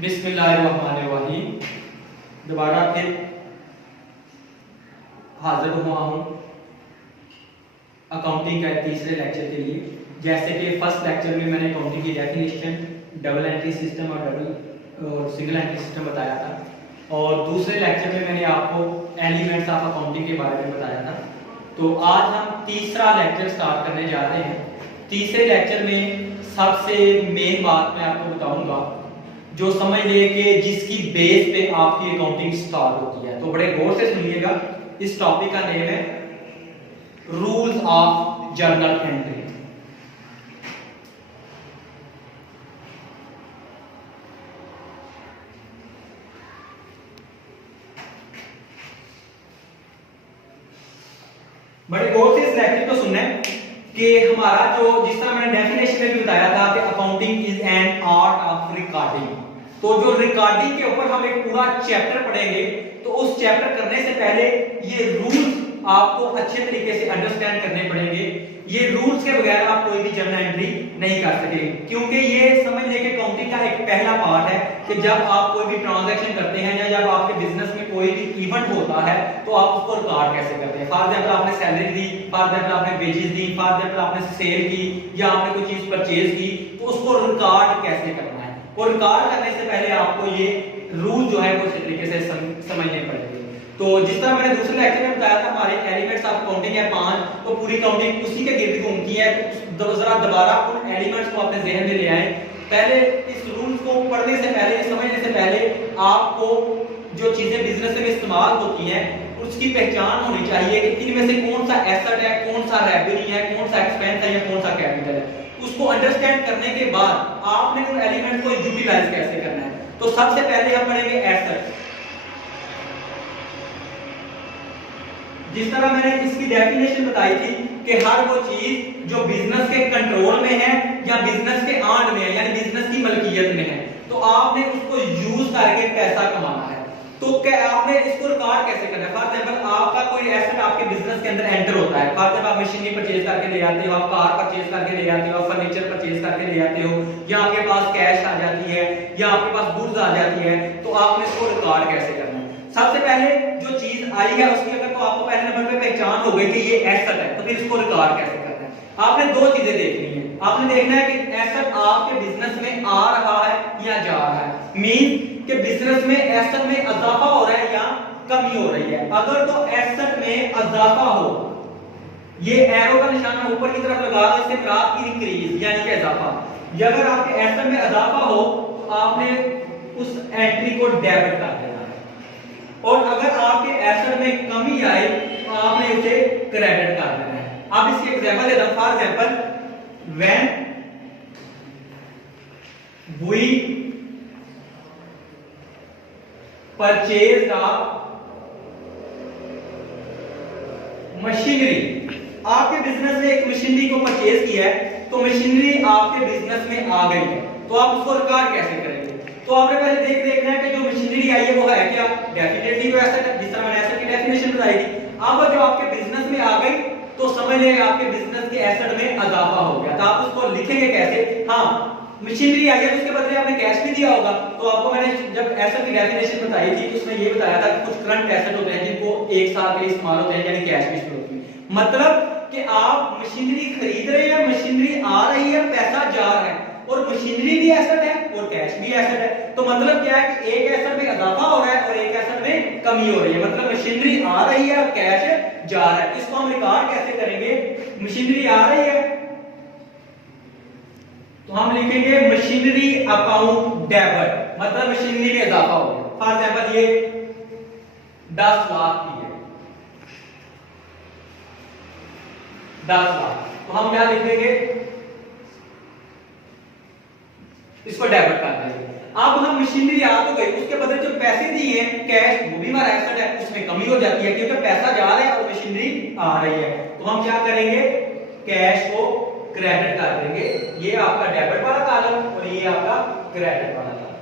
बिस्मिल्लाहिर्रहमानिर्रहीम। दोबारा फिर हाजिर हुआ हूँ अकाउंटिंग का तीसरे लेक्चर के लिए। जैसे कि फर्स्ट लेक्चर में मैंने अकाउंटिंग की डेफिनेशन, डबल एंट्री सिस्टम और सिंगल एंट्री सिस्टम बताया था, और दूसरे लेक्चर में मैंने आपको एलिमेंट्स ऑफ अकाउंटिंग के बारे में बताया था। तो आज हम तीसरा लेक्चर स्टार्ट करने जा रहे हैं। तीसरे लेक्चर में सबसे मेन बात मैं आपको बताऊंगा, जो समझ ले कि जिसकी बेस पे आपकी अकाउंटिंग स्टार्ट होती है। तो बड़े गौर से सुनिएगा। इस टॉपिक का नेम है रूल्स ऑफ जर्नल एंट्री। बड़े गौर से इस लेक्चर को सुनना है कि हमारा जो, जिस तरह मैंने डेफिनेशन में भी बताया था कि accounting is an art of recording. तो जो रिकॉर्डिंग के ऊपर हम एक पूरा चैप्टर पढ़ेंगे, तो उस चैप्टर करने से पहले ये रूल्स आपको अच्छे तरीके से अंडरस्टैंड करने पड़ेंगे। ये रूल्स के बगैर आप कोई भी जर्नल एंट्री नहीं कर सकेंगे, क्योंकि ये समझ लें कि अकाउंटिंग का एक पहला पार्ट है कि जब आप कोई भी ट्रांजैक्शन करते हैं या जब आपके बिजनेस में कोई भी इवेंट होता है तो आप उसको रिकॉर्ड कैसे करते हैं। फॉर एग्जांपल आपने सैलरी दी, फॉर एग्जांपल आपने वेजेस दी, फॉर एग्जांपल आपने सेल की या आपने कोई चीज परचेज की, तो उसको रिकॉर्ड कैसे करना है। और रिकॉर्ड करने से पहले आपको ये रूल जो है वो अच्छे तरीके से समझने पड़ेंगे। तो जिस तरह मैंने दूसरे लेक्चर में बताया था, हमारे एलिमेंट्स ऑफ अकाउंटिंग है 5, तो पूरी अकाउंटिंग उसी के गिर्द घूमती है। तो जरा दोबारा उन एलिमेंट्स को अपने जहन में ले आए। पहले इस रूल्स को पढ़ने से पहले, समझने से पहले आपको जो चीजें बिजनेस में इस्तेमाल होती हैं उसकी पहचान होनी चाहिए कि इनमें से कौन सा एसेट है, कौन सा रेवेन्यू है, कौन सा एक्सपेंस है या कौन सा कैपिटल है। उसको अंडरस्टैंड करने के बाद आपने उन एलिमेंट को यूटिलाइज कैसे करना है। तो सबसे पहले हम पढ़ेंगे एसेट। जिस तरह मैंने इसकी डेफिनेशन बताई थी कि हर वो चीज जो बिजनेस के कंट्रोल में है या बिजनेस के आंड में है, यानी बिजनेस की मलकियत में है, तो आपने उसको यूज करके पैसा कमाना है। तो क्या आपने इसको रिकॉर्ड कैसे करना है। फॉर एग्जांपल आपका कोई एसेट आपके बिजनेस के अंदर एंटर होता है। फॉर एग्जांपल आप मशीनरी परचेज करके ले आते हो, आप कार परचेज करके ले आते हो, आप फर्नीचर परचेज करके ले आते हो, या आपके पास कैश आ जाती है या आपके पास गुड्स आ जाती है, तो आपने इसको रिकॉर्ड कैसे करना है। सबसे पहले जो चीज आई है उसकी अगर तो आपको पहले नंबर पे पहचान हो गई कि ये एसेट है, तो फिर इसको रिकॉर्ड कैसे करना है। आपने दो चीजें देखनी है। आपने देखना है कि एसेट आपके बिजनेस में आ रहा है या जा रहा है, मीन कि बिजनेस में एसेट में इजाफा हो रहा है या कमी हो रही है। अगर तो एसेट में इजाफा हो, ये एरो का निशान मैं ऊपर की तरफ लगा दूं, इससे मुराद की इंक्रीज यानी कि इजाफा। अगर आपके एसेट में इजाफा हो तो आपने उस एंट्री को डेबिट कर देना है, और अगर आपके एसेट में कमी आए तो आपने इसे क्रेडिट कर देना है। अब इसके एग्जांपल देता हूं। For example when we purchase the machinery, आपके बिजनेस में एक मशीनरी को परचेज किया है, तो मशीनरी आपके बिजनेस में आ गई है, तो आप उसको रिकॉर्ड कैसे करेंगे। तो आपने पहले देखना है कि जो मशीनरी आई है वो है क्या, डेफिनेटली वो एसेट है, जिस तरह मैंने एसेट की डेफिनेशन बताई थी। अब जो आपके बिजनेस में आ गई तो समझ लें आपके बिजनेस के एसेट में इजाफा हो गया। तो आप उसको लिखेंगे कैसे। हाँ, मशीनरी आई है तो उसके बदले आपने कैश भी दिया होगा। तो आपको मैंने जब एसेट की डेफिनेशन बताई थी तो उसमें ये बताया था कि कुछ करंट एसेट होते हैं जिनको 1 साल के लिए इस्तेमाल होते हैं, यानी कैश भी इसमें होती है। मतलब कि आप मशीनरी खरीद रहे हैं, मशीनरी आ रही है, पैसा जा रहा है, और मशीनरी भी एसेट है और कैश भी एसेट है। तो मतलब क्या है कि एक एसेट में इजाफा हो रहा है और एक एसेट में कमी हो रही है। मतलब मशीनरी आ रही है और कैश जा रहा है। इसको हम रिकॉर्ड कैसे करेंगे। मशीनरी आ रही है तो हम लिखेंगे मशीनरी अकाउंट डेबिट, मतलब मशीनरी में इजाफा हो गया। फॉर एग्जांपल ये 10 लाख की है, 10 लाख, तो हम क्या लिखेंगे, इसको डेबिट कर देंगे। अब हम मशीनरी आ तो गई, उसके बदले जो पैसे दिए हैं कैश, वो भी हमारा एसेट है, उसमें कमी हो जाती है क्योंकि पैसा जा रहा है और मशीनरी आ रही है। तो हम क्या करेंगे, कैश को क्रेडिट कर देंगे। ये आपका डेबिट वाला कॉलम और ये आपका क्रेडिट वाला कॉलम।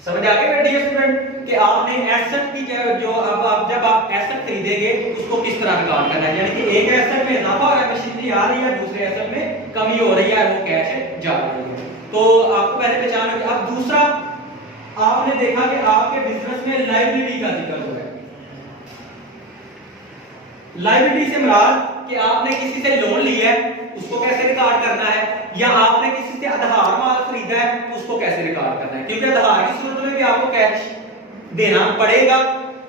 समझ आ गया डियर स्टूडेंट कि आपने एसेट की जो अब जब आप एसेट खरीदेंगे उसको किस तरह रिकॉर्ड करना है। यानी कि एक एसेट में इजाफा हो रहा है, मशीनरी आ रही है, दूसरे एसेट में कमी हो रही है, वो कैश जा रही है। तो आपको पहले पहचान होगी। अब दूसरा, आपने देखा कि आपके बिजनेस में लायबिलिटी का जिक्र हो रहा है। लायबिलिटी से मुराद कि आपने किसी से लोन लिया है, उसको कैसे रिकॉर्ड करना है, या आपने किसी से आधार माल खरीदा है तो उसको कैसे रिकॉर्ड करना है। क्योंकि आधार की सूरत में भी आपको कैश देना पड़ेगा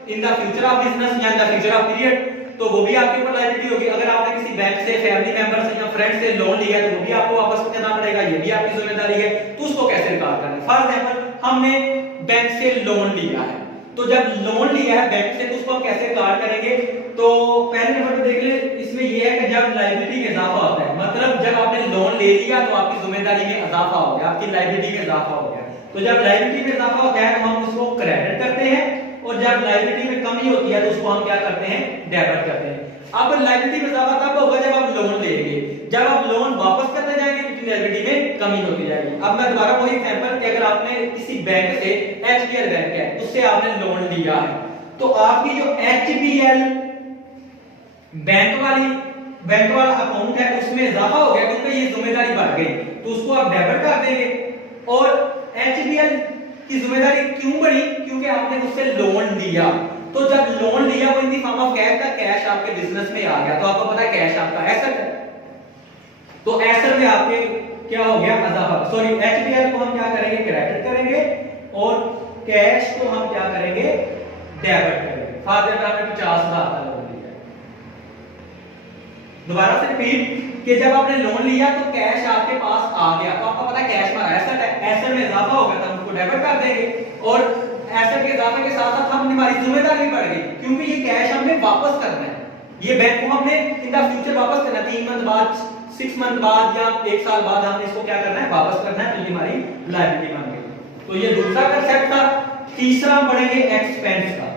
in the future of business या in the future of period, तो वो भी आपके ऊपर लायबिलिटी होगी। अगर आपने किसी बैंक से, फैमिली मेंबर से या फ्रेंड से लोन लिया है तो वो भी आपको वापस देना पड़ेगा, ये भी आपकी जिम्मेदारी है। तो उसको कैसे रिकॉर्ड करना है। फॉर एग्जांपल, हमने बैंक से लोन लिया है, तो जब लोन लिया है बैंक से तो उसको हम कैसे रिकॉर्ड करेंगे। तो पहले नंबर पे देख ले, इसमें ये है कि जब लायबिलिटी में इजाफा होता है, मतलब जब आपने लोन ले लिया तो आपकी जिम्मेदारी में इजाफा हो गया, आपकी लायबिलिटी में इजाफा हो गया। तो जब लायबिलिटी में इजाफा होता है तो हम उसको क्रेडिट करते हैं, और जब लायबिलिटी में कमी होती है तो उसको हम क्या करते हैं, डेबिट करते हैं। अब लायबिलिटी में इजाफा तब होगा जब आप लोन लेंगे, जब आप लोन वापस करते जाएंगे तो लायबिलिटी में कमी होती जाएगी। अब मैं दोबारा वही एग्जांपल कि अगर आपने किसी बैंक से, एचबीएल बैंक है, उससे आपने लोन लिया है, तो आपकी जो एचबीएल बैंक वाला अकाउंट है उसमें इजाफा हो गया क्योंकि ये जिम्मेदारी बढ़ गई, तो उसको आप डेबिट कर देंगे। और एचबीएल की जिम्मेदारी क्यों बढ़ी, क्योंकि आपने उससे लोन लिया। तो जब लोन लिया वो in the form of cash था, कैश आपके बिजनेस में आ गया, तो आपको पता है कैश आपका एसेट है, तो एसेट में आपके क्या हो गया, इजाफा। सॉरी, एचबीएल को हम क्या करेंगे, क्रेडिट करेंगे, और कैश को हम क्या करेंगे, डेबिट करेंगे। फॉर एग्जांपल आपने 50,000 का लोन लिया, दोबारा से रिपीट कि जब आपने लोन लिया तो कैश आपके पास आ गया, तो आपको पता है कैश हमारा एसेट है, एसेट में इजाफा हो गया तो हम उसको डेबिट कर देंगे, और एसेट के इजाफे के साथ साथ हमारी जिम्मेदारी भी बढ़ गई क्योंकि ये कैश हमने वापस करना है, ये बैंक को हमने इन द फ्यूचर वापस करना है, 3 मंथ बाद, 6 मंथ बाद या 1 साल बाद हमने इसको क्या करना है, वापस करना है, तो ये हमारी लायबिलिटी बन गई। तो ये दूसरा कांसेप्ट था। तीसरा हम पढ़ेंगे एक्सपेंस का।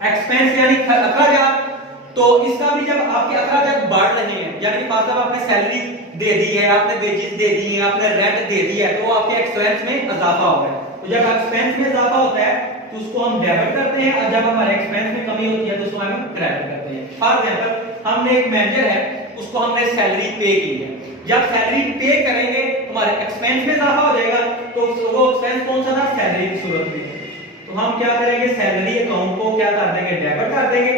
एक्सपेंस यानी अखराजात। तो इसका भी जब आपके अखराजात बढ़ रहे हैं, यानी मतलब आपने सैलरी दे दी है, आपने वेजेस दे दी है, आपने रेंट दे दी है, तो आपके एक्सपेंस में इजाफा हो गया। तो जब एक्सपेंस में इजाफा होता है तो उसको हम डेबिट करते हैं, और जब हमारे एक्सपेंस में कमी होती है तो उसको हम क्रेडिट करते हैं। फॉर एग्जांपल, हमने एक मैनेजर है, उसको हमने सैलरी पे की है, जब सैलरी पे करेंगे हमारे एक्सपेंस में इजाफा हो जाएगा, तो वो एक्सपेंस कौन सा था, सैलरी की सूरत में। तो हम क्या करेंगे, सैलरी अकाउंट को क्या कर देंगे, डेबिट कर देंगे।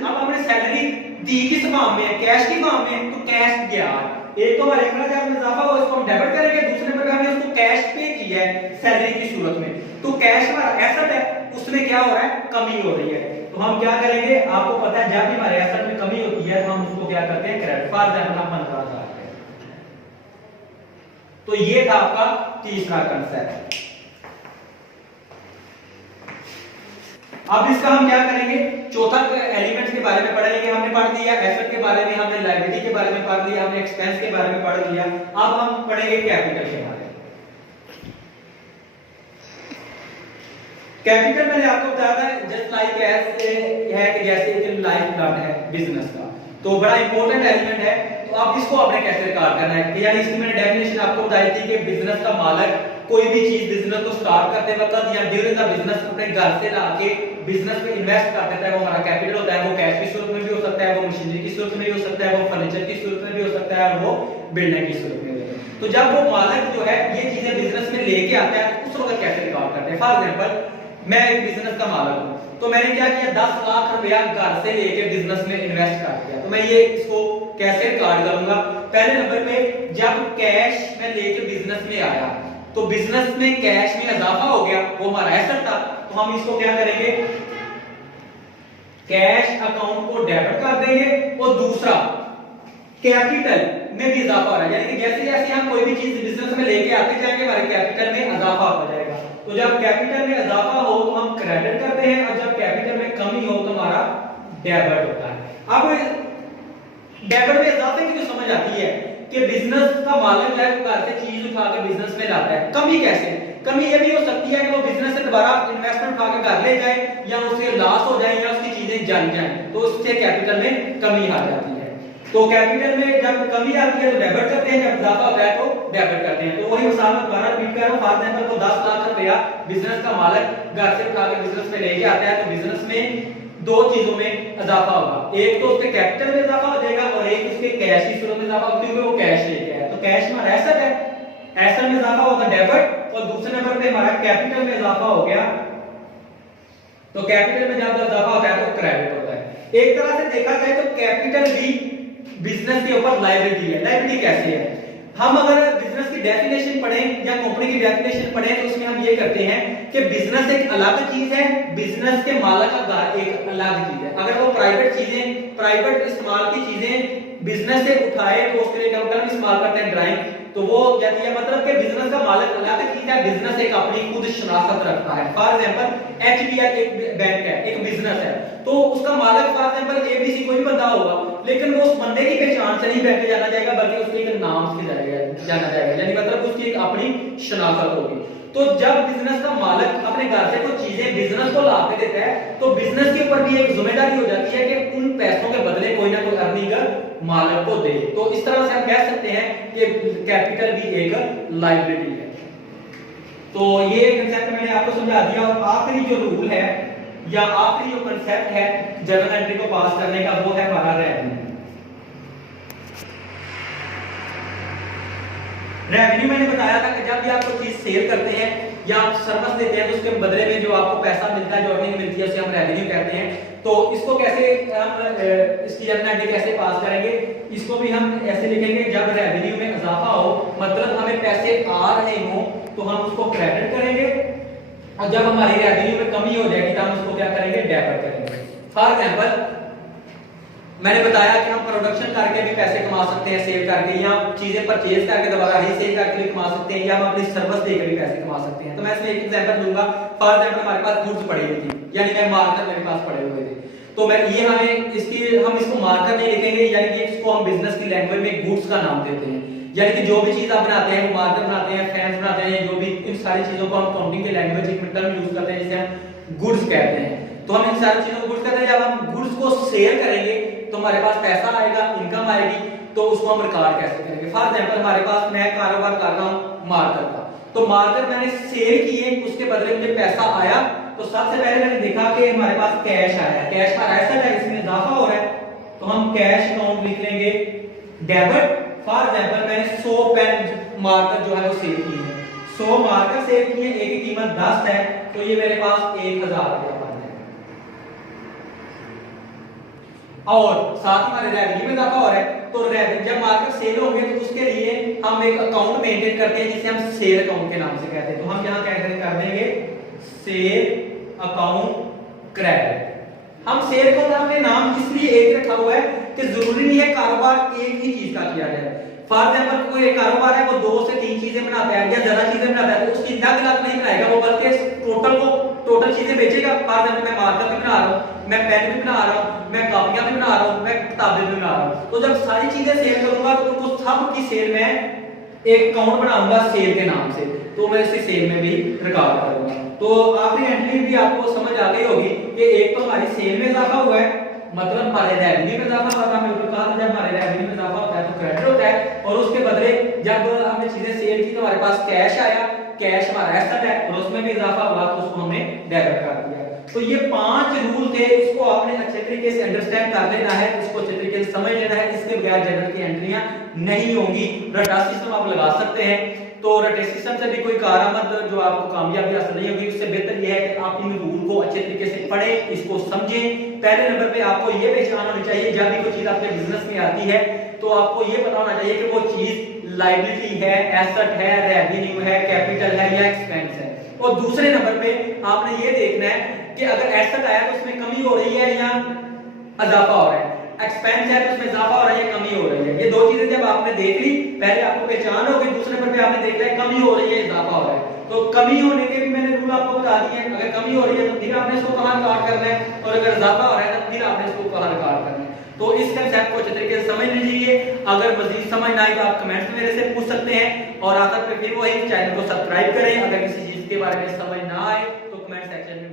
अब हमने सैलरी दी किस फॉर्म में है, कैश की फॉर्म में, तो कैश गया, एक तो हमारे अखराजात में इजाफा हुआ, इसको हम डेबिट करेंगे, दूसरे नंबर पे हमने उसको कैश पे किया है सैलरी की सूरत में, तो कैश हमारा एसेट है, उसमें क्या हो रहा है, कमी हो रही है। तो हम क्या करेंगे, आपको पता है जब भी हमारे एसेट में कमी होती है तो हम उसको क्या करते हैं, क्रेडिट। फॉर एग्जांपल आप 15,000, तो ये था आपका तीसरा कांसेप्ट। अब इसका हम क्या करेंगे, चौथा एलिमेंट के बारे में पढ़ेंगे। हमने पढ़ लिया एसेट के बारे में, हमने लायबिलिटी के बारे में पढ़ लिया, हमने एक्सपेंस के बारे में पढ़ लिया। अब हम पढ़ेंगे कैपिटल के बारे में। कैपिटल मैंने आपको बताया था जस्ट लाइक है कि जैसे एक लाइफ ब्लड है बिजनेस का, तो बड़ा इंपॉर्टेंट एलिमेंट है। तो अब इसको आपने कैसे रिकॉर्ड करना है, यानी इसकी मैंने डेफिनेशन आपको बताई थी कि बिजनेस का मालिक कोई भी चीज बिजनेस को स्टार्ट करते वक्त या ड्यूरिंग द बिजनेस अपने घर से लाके बिजनेस में इन्वेस्ट कर देता है, वो हमारा कैपिटल होता है। वो कैश की सूरत में भी हो सकता है, वो मशीनरी की सूरत में भी हो सकता है, वो फर्नीचर की सूरत में भी हो सकता है, और वो बिल्डिंग की सूरत में भी। तो जब वो मालिक जो है ये चीजें बिजनेस में लेके आता है तो उस वक्त कैसे रिकॉर्ड करते हैं। फॉर एग्जांपल, मैं एक बिजनेस का मालिक हूं, तो मैंने क्या किया, 10 लाख रुपया घर से लेके बिजनेस में इन्वेस्ट कर दिया, तो मैं ये इसको कैसे रिकॉर्ड करूंगा। पहले नंबर पे जब कैश मैं लेके बिजनेस में आया तो बिजनेस में कैश में इजाफा हो गया, वो हमारा एसेट था, तो हम इसको क्या करेंगे, कैश अकाउंट को डेबिट कर देंगे। और दूसरा, कैपिटल में भी इजाफा हो रहा है, यानी कि जैसे जैसे हम कोई भी चीज बिजनेस में लेके आते जाएंगे हमारे कैपिटल में इजाफा हो जाएगा। तो जब कैपिटल में इजाफा हो तो हम क्रेडिट करते हैं, और जब कैपिटल में कमी हो तो हमारा डेबिट होता है। अब डेबिट में इजाफे की तो समझ आती है कि बिजनेस का मालिक है घर से चीज उठा के बिजनेस में लाता है। कमी कैसे, कमी ये भी हो सकती है कि वो बिजनेस से दोबारा इन्वेस्टमेंट उठा के घर ले जाए, या उसे लॉस हो जाए, या उसकी चीजें जल जाएं, तो उससे कैपिटल में कमी आ जाती है। तो कैपिटल में जब कमी आती है तो डेबिट करते हैं, जब इजाफा होता है तो डेबिट करते हैं। तो वही मिसाल मैं दोबारा रिपीट कर रहा हूं। फॉर एग्जांपल, को 10 लाख रुपया बिजनेस का मालिक घर से उठा के बिजनेस में लेके आता है, तो बिजनेस में दो चीजों में इजाफा होगा, एक तो उसके कैपिटल में इजाफा हो जाएगा और एक उसके कैश की सूरत में इजाफा होगा, क्योंकि वो कैश लेके आया। तो कैश हमारा एसेट है, एसेट में इजाफा होगा डेबिट, और दूसरे नंबर पे हमारा कैपिटल में इजाफा हो गया, तो कैपिटल में जब इजाफा होता है तो क्रेडिट होता है। एक तरह से देखा जाए तो कैपिटल भी बिजनेस के ऊपर लायबिलिटी है। लायबिलिटी कैसे है? हम अगर बिजनेस की डेफिनेशन पढ़ें या कंपनी की डेफिनेशन पढ़ें तो उसमें हम ये करते हैं कि बिजनेस एक अलग चीज है, बिजनेस के मालिक का घर एक अलग चीज है। अगर वो प्राइवेट चीजें, प्राइवेट इस्तेमाल की चीजें बिजनेस से उठाए तो उसके लिए हम इस्तेमाल करते हैं ड्राइंग, तो वो कहती है मतलब कि बिजनेस का मालिक अलग चीज है, बिजनेस एक अपनी खुद शनाख्त रखता है। फॉर एग्जांपल एचबीआई एक बैंक है, एक बिजनेस है, तो उसका मालिक फॉर एग्जांपल एबीसी कोई बंदा होगा, लेकिन वो उस बंदे की पहचान से नहीं बैंक जाना जाएगा, बल्कि उसके एक नाम से जाना जाएगा, यानी मतलब उसकी एक अपनी शनाख्त होगी। तो जब बिजनेस का मालिक अपने घर से कुछ चीजें बिजनेस को ला के देता है तो बिजनेस के ऊपर भी एक जिम्मेदारी हो जाती है कि उन पैसों के बदले कोई ना कोई अर्निंग मालिक को दे। तो इस तरह से हम कह सकते हैं कि कैपिटल भी एक लायबिलिटी है। तो ये कांसेप्ट मैंने आपको समझा दिया, और आखिरी जो रूल है या आखिरी जो कांसेप्ट है जर्नल एंट्री को पास करने का, वो है हमारा रेवेन्यू। रेवेन्यू मैंने बताया था कि जब भी आप कोई चीज सेल करते हैं या आप सर्विस देते हैं तो उसके बदले में जो आपको पैसा मिलता है, जो अर्निंग मिलती है, उसे हम रेवेन्यू कहते हैं। तो इसको कैसे हम इसकी जर्नल एंट्री कैसे पास करेंगे? इसको भी हम ऐसे लिखेंगे, जब रेवेन्यू में इजाफा हो, मतलब हमें पैसे आ रहे हो तो हम उसको क्रेडिट करेंगे, और जब हमारी रेवेन्यू में कमी हो जाएगी तो हम उसको क्या करेंगे? डेबिट करेंगे। फॉर एग्जांपल मैंने बताया कि हम प्रोडक्शन करके भी पैसे कमा सकते हैं सेल करके, या चीजें परचेज करके दोबारा रीसेल करके भी कमा सकते हैं, या हम अपनी सर्विस देकर भी पैसे कमा सकते हैं। तो मैं इसमें एक एग्जांपल दूंगा। फॉर एग्जांपल हमारे पास गुड्स पड़ी हुई थी, यानी मैं मार्कर मेरे पास पड़े हुए थे, तो मैं ये हमें इसकी हम इसको मार्कर नहीं लिखेंगे, यानी कि इसको हम बिजनेस की लैंग्वेज में गुड्स का नाम देते हैं। यानी कि जो भी चीज आप बनाते हैं, मार्कर बनाते हैं, फैंस बनाते हैं, जो भी इन सारी चीजों को हम काउंटिंग के लैंग्वेज में टर्म यूज करते हैं जिसे हम गुड्स कहते हैं। तो हम इन सारी चीजों को गुड्स कहते हैं। जब हम गुड्स को सेल करेंगे तो हमारे पास पैसा आएगा, इनकम आएगी, तो उसको हम रिकॉर्ड कैसे करेंगे? फॉर एग्जांपल हमारे पास मैं कारोबार कर रहा हूं मार्कर का, तो मार्कर मैंने सेल किए, उसके बदले मुझे पैसा आया, तो सबसे पहले मैंने देखा कि हमारे पास कैश आया, कैश का एसेट है, इसमें इजाफा हो रहा है, तो हम कैश अकाउंट लिख लेंगे डेबिट। फॉर एग्जांपल मैंने 100 पेन मार्कर जो है वो सेल किए हैं, 100 मार्कर सेल किए, एक की कीमत 10 है, तो ये मेरे पास 1000 रुपया बन है। और साथ ही हमारे रेवेन्यू में इजाफा हो रहा है, तो जब मार्कर सेल होंगे तो उसके लिए हम एक अकाउंट मेंटेन करते हैं जिसे हम सेल अकाउंट के नाम से कहते हैं। तो हम यहां क्या कर देंगे? Sale account credit. हम सेल अकाउंट हमने नाम इसलिए एक रखा हुआ है कि जरूरी नहीं है कारोबार एक ही चीज का किया जाए। फॉर एग्जांपल कोई एक कारोबार है वो 2 से 3 चीजें बनाता है या ज्यादा चीजें बनाता है, तो उसकी अलग-अलग नहीं बनाएगा वो, बल्कि टोटल चीजें बेचेगा। फॉर एग्जांपल मैं मार्कर भी बना रहा हूं, मैं पेन भी बना रहा हूं, मैं कापियां भी बना रहा हूं, मैं किताबें भी बना रहा हूं, तो जब सारी चीजें सेल करूंगा तो उनको सब की सेल में एक अकाउंट बनाऊंगा सेल के नाम से, तो मैं इसे सेल में भी रिकॉर्ड करूंगा। तो आखिरी एंट्री भी आपको समझ आ गई होगी कि एक तो हमारी सेल में इजाफा हुआ है, मतलब हमारे रेवेन्यू में इजाफा हुआ था। मैं ऊपर कहा था जब हमारे रेवेन्यू में इजाफा होता है तो क्रेडिट होता है, और उसके बदले जब हमने चीजें सेल की तो हमारे पास कैश आया, कैश हमारा एसेट है, और उसमें भी इजाफा हुआ तो उसको हमने डेबिट कर दिया। तो ये 5 रूल थे, इसको आपने अच्छे तरीके से अंडरस्टैंड कर लेना है, इसको अच्छे तरीके से समझ लेना है। इसके बगैर जर्नल की एंट्रियां नहीं होंगी। रटा सिस्टम आप लगा सकते हैं, तो रटे सिस्टम से भी कोई कारआमद जो आपको कामयाबी हासिल नहीं होगी। उससे बेहतर यह है कि आप इन रूल को अच्छे तरीके से पढ़ें, इसको समझें। पहले नंबर पे आपको ये पहचान होनी चाहिए जब भी कोई चीज आपके बिजनेस में आती है तो आपको ये पता होना चाहिए कि वो चीज लायबिलिटी है, एसेट है, रेवेन्यू है, कैपिटल है या एक्सपेंस है। और दूसरे नंबर पे आपने ये देखना है कि अगर एसेट आया तो उसमें कमी हो रही है या इजाफा हो रहा है, एक्सपेंस है तो उसमें इजाफा हो रहा है या कमी हो रही है। ये दो चीजें जब आपने देख ली, पहले आपको पहचान हो गई, दूसरे नंबर पे आपने देख लिया कमी हो रही है, इजाफा हो रहा है। तो कमी होने के भी मैंने रूल आपको बता दिए हैं। अगर कमी हो रही है तो फिर आपने इसको कहां रिकॉर्ड करना है, और अगर इजाफा हो रहा है तो फिर आपने इसको कहां रिकॉर्ड करना है। तो इस कांसेप्ट को अच्छे तरीके से समझ लीजिए। अगर मजीद समझ ना आए तो आप कमेंट्स में मेरे से पूछ सकते हैं, और आखिर पे फिर वही चैनल को सब्सक्राइब करें। अगर किसी चीज के बारे में समझ ना आए तो कमेंट सेक्शन में